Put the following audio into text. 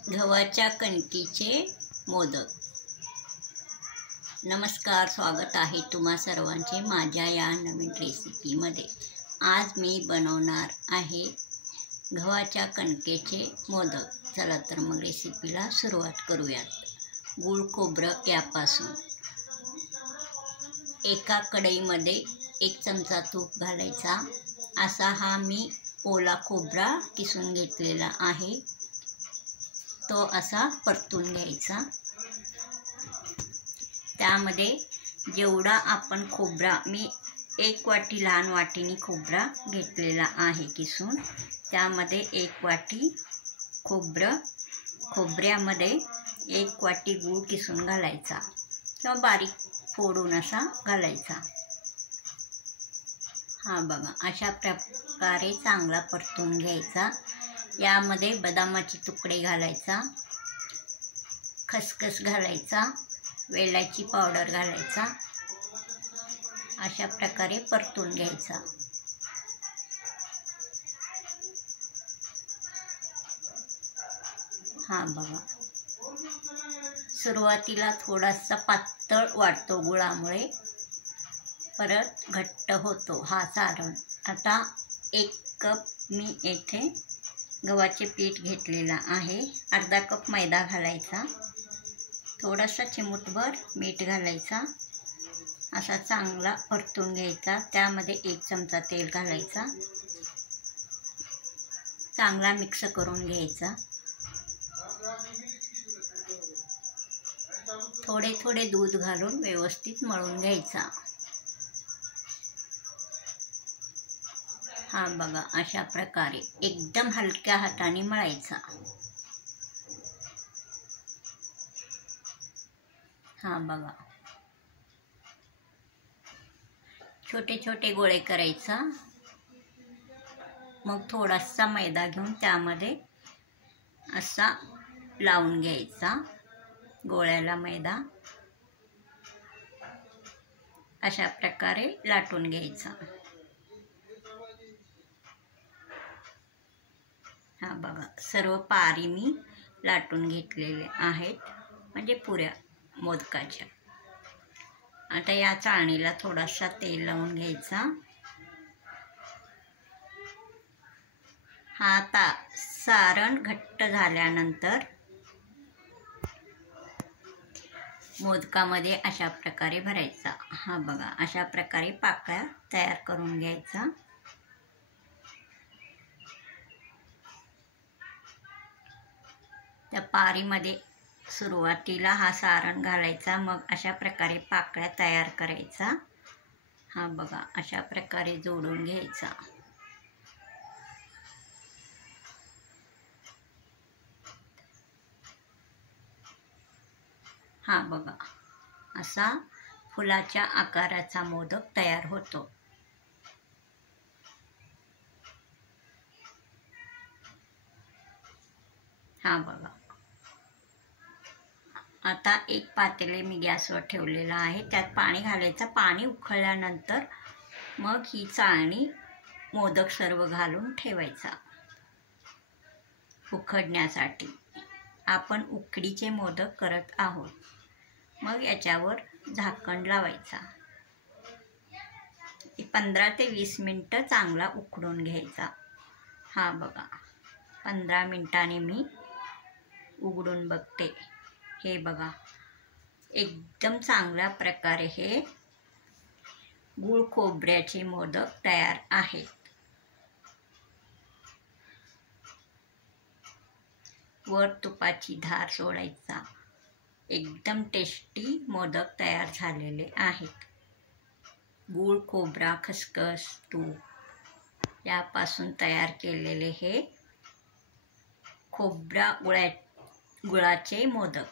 गव्हाच्या कणकीचे मोदक। नमस्कार, स्वागत आहे तुम्हा सर्वांचे माझ्या या नवीन रेसिपीमध्ये। आज मी बनवणार आहे गव्हाच्या कणकेचे मोदक। चला तर मग रेसिपीला सुरुवात करूयात। गूळ खोबरं यापासून एका कढईमध्ये 1 चमचा तूप घालायचा। असा हा मी ओला खोबरा किसून घेतलेला आहे, तो असा परतून घ्यायचा। त्यामध्ये जेवढा आपण खोबरा, मी 1 वाटी लहान वाटीने खोबरा घेतलेला आहे किसून, त्यामध्ये 1 वाटी खोबऱ्यामध्ये 1 वाटी गूळ किसून घालायचा किंवा बारीक फोडून असा घालायचा। हा बघा, अशा प्रकारे चांगला परतून घ्यायचा। यामध्ये बदामाचे तुकडे घालायचा, खसखस घालायचा, वेलाची पावडर घालायचा। अशा प्रकारे परतून घ्यायचा। हा बघा, सुरुवातीला थोडासा पातळ वाटतो गुळामुळे, परत घट्ट होतो हा सारण। आता 1 कप मी येथे गव्हाचे पीठ घेतलेला आहे। अर्धा कप मैदा घालायचा, थोडासा चिमूटभर मीठ घालायचा। असा चांगला परतून घ्यायचा। त्यामध्ये 1 चमचा तेल घालायचा, चांगला मिक्स करून घ्यायचा। थोडे थोडे दूध घालून व्यवस्थित मळून घ्यायचा। हा बघा, अशा प्रकारे एकदम हलक्या हाताने मळायचा। हा बघा, छोटे छोटे गोळे करायचा। मग थोडासा मैदा घेऊन त्यामध्ये असा लावून घ्यायचा गोळ्याला मैदा। अशा प्रकारे लाटून घ्यायचा। हा बघा, सर्व पारी मी लाटून घेतलेले आहेत, म्हणजे पुऱ्या मोदकाच्या। आता या चाळणीला थोडासा तेल लावून घ्यायचा। हा सारण घट्ट झाल्यानंतर मोदकामध्ये अशा प्रकारे भरायचा। हा बघा, अशा प्रकारे पाकळ्या तयार करून घ्यायचा। त्या पारीमध्ये सुरुवातीला हा सारण घालायचा, मग अशा प्रकारे पाकळ्या तयार करायचा। हा बघा, अशा प्रकारे जोडून घ्यायचा। हा बघा, असा फुलाच्या आकाराचा मोदक तयार होतो। हा बघा, आता 1 पातेले मी गॅसवर ठेवलेला आहे, त्यात पाणी घालायचं। पाणी उकळल्यानंतर मग ही चाळणी मोदक सर्व घालून ठेवायचा उकडण्यासाठी। आपण उकडीचे मोदक करत आहोत। मग याच्यावर झाकण लावायचा। 15 ते 20 मिनिटं चांगला उकडून घ्यायचा। हा बघा, 15 मिनिटांनी मी उघडून बघते। हे बघा, एकदम चांगल्या प्रकारे हे गूळ खोबऱ्याचे मोदक तयार आहेत। वर तुपाची धार सोडायचा। एकदम टेस्टी मोदक तयार झालेले आहेत। गूळ, खोबरा, खसखस, तूप यापासून तयार केलेले हे गुळाचे मोदक।